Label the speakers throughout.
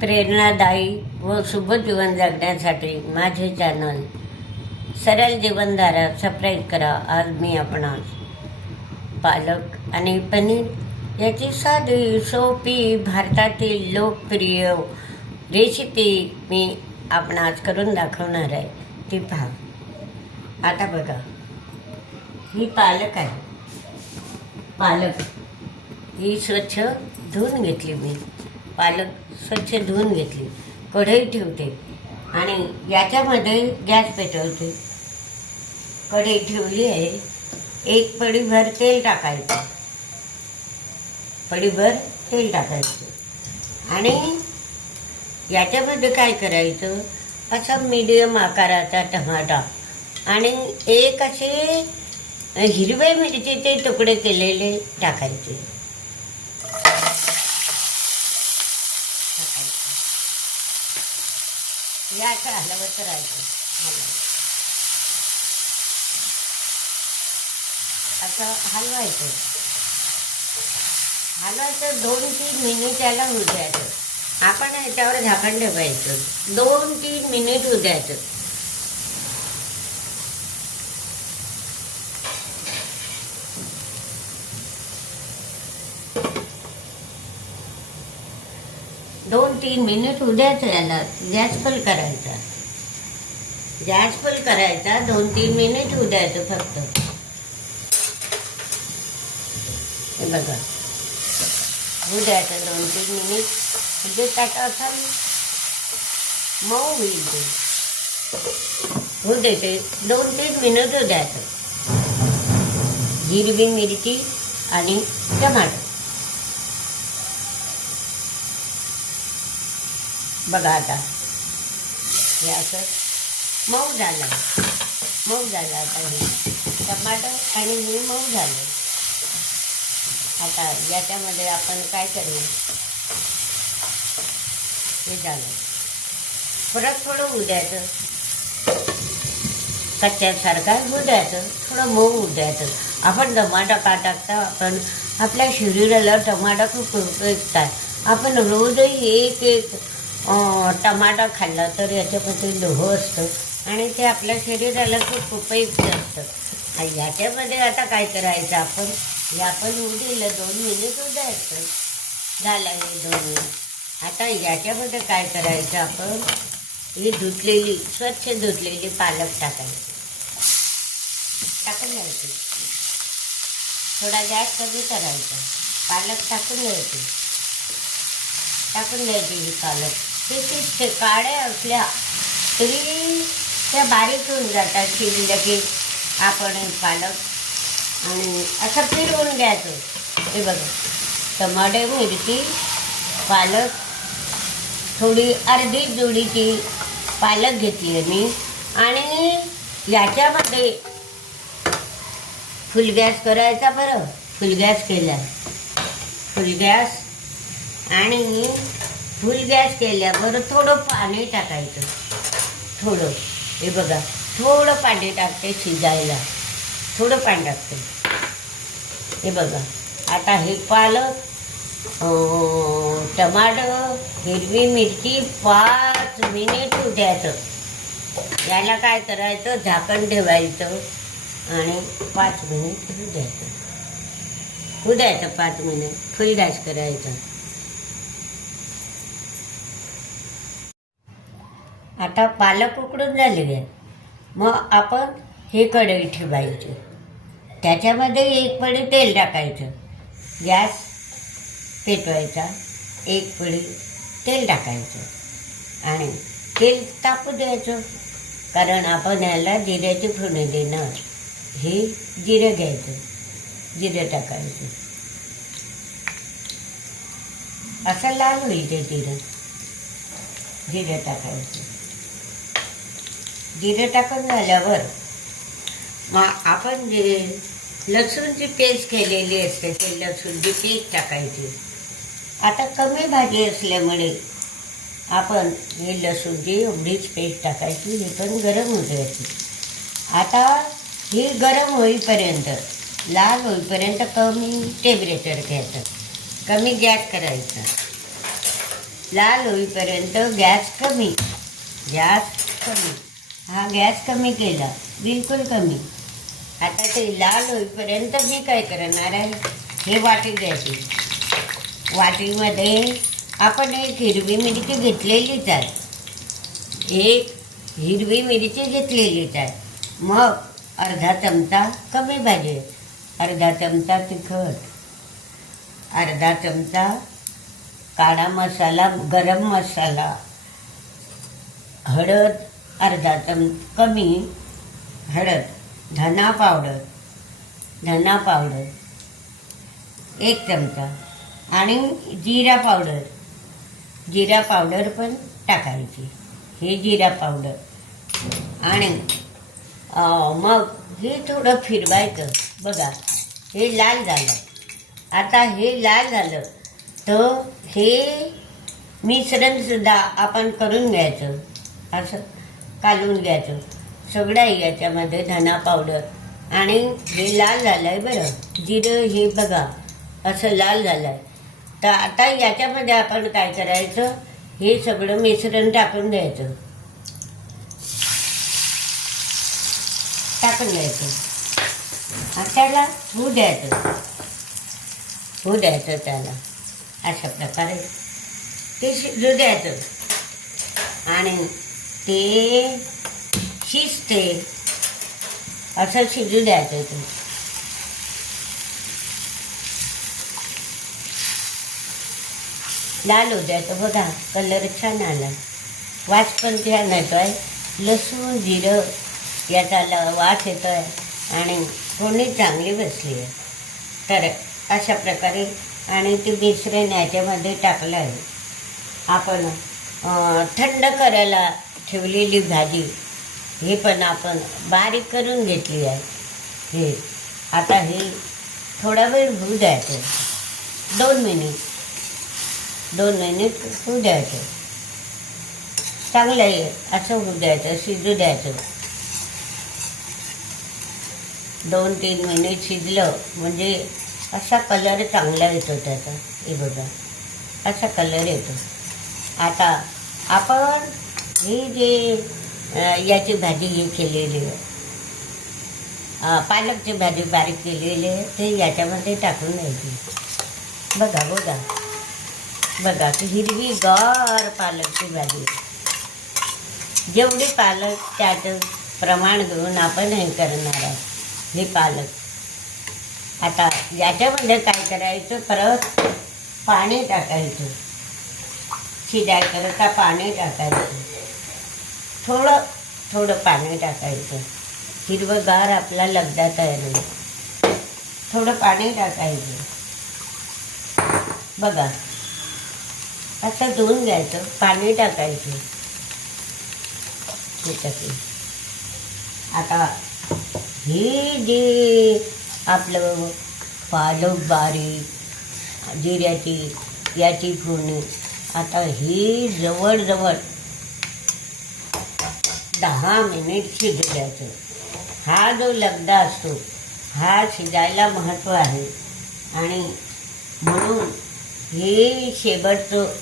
Speaker 1: प्रेरणादायी व शुभ जीवन जगण्यासाठी माझे चॅनल सरळ जीवनधारा सबस्क्राईब करा. आज मी आपणास पालक आणि पनीर याची साधी सोपी भारतातील लोकप्रिय रेसिपी मी आपणास करून दाखवणार आहे. ती पहा. आता बघा. ही पालक आहे. पालक. ही स्वच्छ धुवून घेतली मी. पालक स्वच्छ धुवून घेतली. कढई ठेवते. आणि याच्यामध्ये गॅस पेटवते. कढई ठेवली आहे. एक पडीभर तेल टाकायचं. पडीभर तेल टाकायचं. आणि याच्यामध्ये काय करायचं? असा मीडियम आकाराचा टमाटा आणि एक असे हिरवे मिरचीचे तुकडे केलेले टाकायचे. या याचं हलवत राहायचं हलवत. असं हलवायचं. हलवायचं दोन तीन मिनिट त्याला होऊ द्यायचं. आपण याच्यावर झाकण ठेवायचं. दोन तीन मिनिट होऊ दोन तीन मिनिट उद्याच याला गॅस फल करायचा. गॅस फुल करायचा दोन तीन मिनिट उद्याचं फक्त. हे बघा. उद्याचं दोन तीन मिनिट. म्हणजे त्याचा असा मऊ होईल ते. होऊ देते दोन तीन मिनिट उद्याचं. हिरवी मिरची आणि टमाटर. बघा आता. हे असं मऊ झालं. मऊ झालं आता हे. टमाटर आणि हे मऊ झालं. आता याच्यामध्ये आपण काय करू? हे झालं. परत थोडं होऊ द्यायचं. कच्च्यासारखा होऊ द्यायचं. थोडं मऊ होऊ द्यायचं. आपण टमाटा का टाकता आपण आपल्या शरीराला टमाटा खूप उपयुक्त आहे. आपण रोजही एक एक टमाटा खाल्ला तर याच्यामध्ये लोह असतं आणि ते आपल्या शरीराला खूप उपयुक्त असतं. आणि याच्यामध्ये आता काय करायचं आपण? हे आपण होऊ दिलं दोन मिनिट उद्यायचं झालं हे दोन मिनिट आता याच्यामध्ये काय करायचं आपण? ही धुतलेली स्वच्छ धुतलेली पालक टाकायची. टाकून द्यायची थोडा गॅस कमी करायचा. पालक टाकून द्यायची टाकून द्यायची ही पालक. ते काड्या असल्या तरी त्या बारीक होऊन जातात शिजल्या की आपण पालक आणि असं फिरवून द्यायचं हे बघा. टमाटे मिरची पालक थोडी अर्धी जोडीची पालक घेतली आहे मी आणि याच्यामध्ये फुल गॅस करायचा बरं. फुल गॅस केला. फुल गॅस आणि फुल गॅस केल्यावर थोडं पाणी टाकायचं. थोडं. हे बघा थोडं पाणी टाकते शिजायला. थोडं पाणी टाकते. हे बघा आता हे पालक टमाटर हिरवी मिरची पाच मिनिट उद्याचं. याला काय करायचं? झाकण ठेवायचं आणि पाच मिनिट होऊ द्यायचं पाच मिनिट फुल गॅस करायचं. आता पालक उकडून झाले मग आपण हे कढई ठेवायची. त्याच्यामध्ये एक पडी तेल टाकायचं. गॅस पेटवायचा. एक पडी तेल टाकायचं. आणि तेल तापू द्यायचं. कारण आपण याला जिऱ्याची फोडणी देणार. हे जिरं घ्यायचं. जिरं टाकायचं. असं लाल होईल ते जिरं. जिरं टाकायचं. जिरं टाकून झाल्यावर मग आपण जे लसूणची पेस्ट केलेली असते ते लसूणची पेस्ट टाकायची. आता कमी भाजी असल्यामुळे आपण हे लसूणची एवढीच पेस्ट टाकायची ही पण गरम होते जायची आता ही गरम होईपर्यंत लाल होईपर्यंत कमी टेम्परेचर घ्यायचं कमी गॅस करायचा. लाल होईपर्यंत गॅस कमी गॅस कमी. हा गॅस कमी केला बिलकुल कमी. आता ते लाल होईपर्यंत मी काय करणार आहे? हे वाटी द्यायची वाटीमध्ये आपण एक हिरवी मिरची घेतलेलीच आहे. एक हिरवी मिरची घेतलेलीच आहे. मग अर्धा चमचा कमी भाजी अर्धा चमचा तिखट. अर्धा चमचा काळा मसाला गरम मसाला. हळद अर्धा चम कमी हळद धना पावडर धना पावडर एक चमचा आणि जिरा पावडर. जिरा पावडर पण टाकायची. हे जिरा पावडर. आणि मग हे थोडं फिरवायचं. बघा हे लाल झालं. आता हे लाल झालं तर हे मिश्रणसुद्धा आपण करून घ्यायचं. असं कालून घ्यायचं. सगळ्या याच्यामध्ये धना पावडर आणि हे लाल झालं आहे बरं. जिरं हे बघा असं लाल झालं आहे तर आता याच्यामध्ये आपण काय करायचं? हे सगळं मिश्रण टाकून द्यायचं टाकून द्यायचं त्याला होऊ द्यायचं. होऊ द्यायचं त्याला. अशा प्रकारे. ते शिजू द्यायचं. आणि ते शिजते. असं शिजू द्यायचं ते. लाल होऊ द्यायचं. बघा कलर छान आला. वास पण छान येतो आहे लसूण जिरं याचा ल वास येतो आहे आणि फोडणी चांगली बसली आहे. तर अशा प्रकारे आणि ते मिश्रण याच्यामध्ये टाकलं आहे आपण थंड करायला ठेवलेली भाजी हे पण आपण बारीक करून घेतली आहे. हे आता हे थोडा वेळ होऊ द्यायचं. दोन मिनिट. दोन मिनिट होऊ द्यायचं. चांगलं आहे असं होऊ द्यायचं शिजू द्यायचं. दोन तीन मिनिट शिजलं म्हणजे असा कलर चांगला येतो त्याचा. हे बघा असा कलर येतो. आता आपण ही जे याची भाजी ही केलेली आहे. पालकची भाजी बारीक केलेली आहे. ते याच्यामध्ये टाकून द्यायची. बघा बघा. बघा की हिरवी गार पालकची भाजी जेवढी पालक त्याचं प्रमाण घेऊन आपण हे करणार आहे हे पालक. आता याच्यामध्ये काय करायचं? परत पाणी टाकायचं. शिजायकरता पाणी टाकायचं. थोडं थोडं पाणी टाकायचं. हिरवंगार आपला लगदा तयार होईल थोडं पाणी टाकायचं. बघा. असं धुवून घ्यायचं पाणी टाकायचं. त्याच्यातून आता हे जे आपलं पालक बारीक जिऱ्याची याची फोडणी आता ही जवळजवळ दहा मिनिट शिजू द्यायचं. हा जो लगदा असतो हा शिजायला महत्त्व आहे. आणि म्हणून हे शेवटचं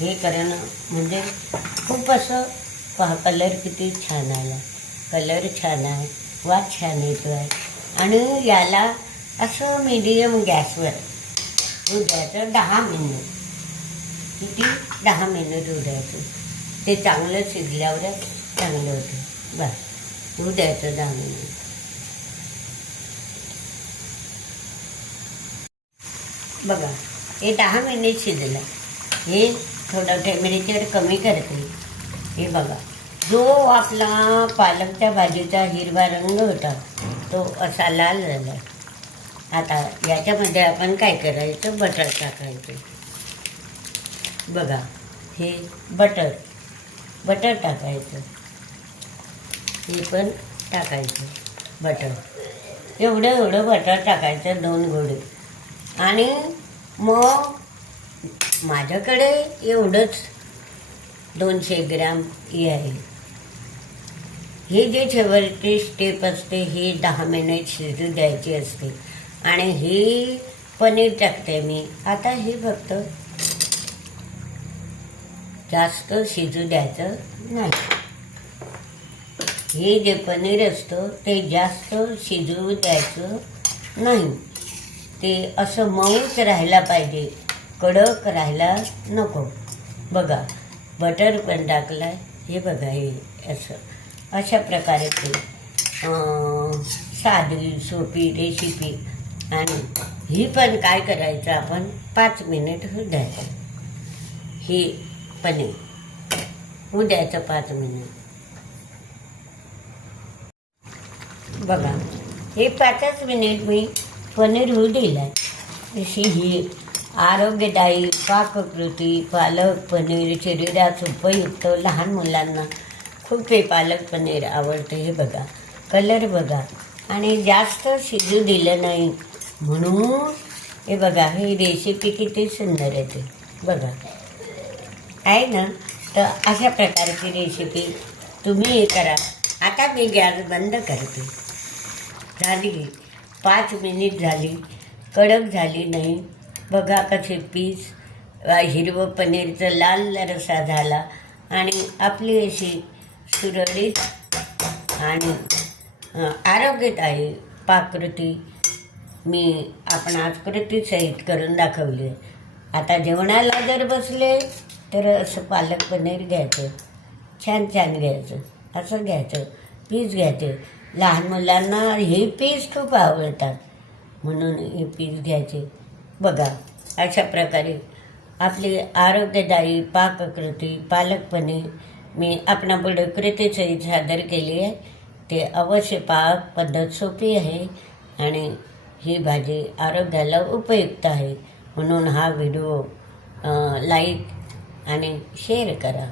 Speaker 1: हे करणं म्हणजे खूप असं पहा कलर किती छान आला. कलर छान आहे वास छान येतो आहे आणि याला असं मीडियम गॅसवर उद्याचं दहा मिनिट. किती? दहा मिनिट उद्याचं ते चांगलं शिजल्यावरच चांगलं होतं. बस. तू द्यायचं दहा मिनिट. बघा हे दहा मिनिट शिजलं. हे थोडं टेम्परेचर कमी करते. हे बघा. जो आपला पालकच्या भाजीचा हिरवा रंग होता तो असा लाल झाला. आता याच्यामध्ये आपण काय करायचं? बटर टाकायचं. बघा हे बटर. बटर टाकायचं. हे पण टाकायचं. बटर. एवढं एवढं बटर टाकायचं दोन गोळे आणि मग माझ्याकडे एवढंच दोनशे ग्रॅम हे आहे. हे जे शेवटची स्टेप असते ही दहा मिनिट शिजू द्यायची असते. आणि हे पनीर टाकते मी. आता हे फक्त जास्त शिजू द्यायचं नाही. हे जे पनीर असतं ते जास्त शिजवू द्यायचं नाही. ते असं मऊच राहायला पाहिजे कडक राहायला नको. बघा बटर पण टाकलं हे बघा हे असं. अशा प्रकारे ते साधी सोपी रेसिपी आणि ही पण काय करायचं आपण पाच मिनिट होऊ द्यायचं. ही पनीर. होऊ द्यायचं पाच मिनिट बघा हे पाचच मिनिट मी पनीर होऊ दिलं अशी ही आरोग्यदायी पाककृती पालक पनीर शरीरास उपयुक्त लहान मुलांना खूप हे पालक पनीर आवडतं हे बघा. कलर बघा. आणि जास्त शिजू दिलं नाही म्हणून हे बघा ही रेसिपी किती सुंदर येते बघा. आहे ना? तर अशा प्रकारची रेसिपी तुम्ही हे करा. आता मी गॅस बंद करते. झाली. पाच मिनिट झाली. कडक झाली नाही. बघा कसे पीस हिरवं पनीरचं लाल रसा झाला आणि आपली अशी सुरळीत आणि आरोग्यात आहे पाककृती. मी आपण आज कृतीसहित करून दाखवली. आहे आता जेवणाला जर बसले तर असं पालक पनीर घ्यायचं. छान छान घ्यायचं. असं घ्यायचं. पीस घ्यायचे. लहान मुलांना हे पीस खूप आवडतात. म्हणून हे पीस घ्यायचे. बघा अशा प्रकारे आपली आरोग्यदायी पाककृती पालकपणे मी आपणापुढे कृतीसहित सादर केली आहे. ते अवश्य पाक पद्धत सोपी आहे आणि ही भाजी आरोग्याला उपयुक्त आहे. म्हणून हा व्हिडिओ लाईक आणि शेअर करा.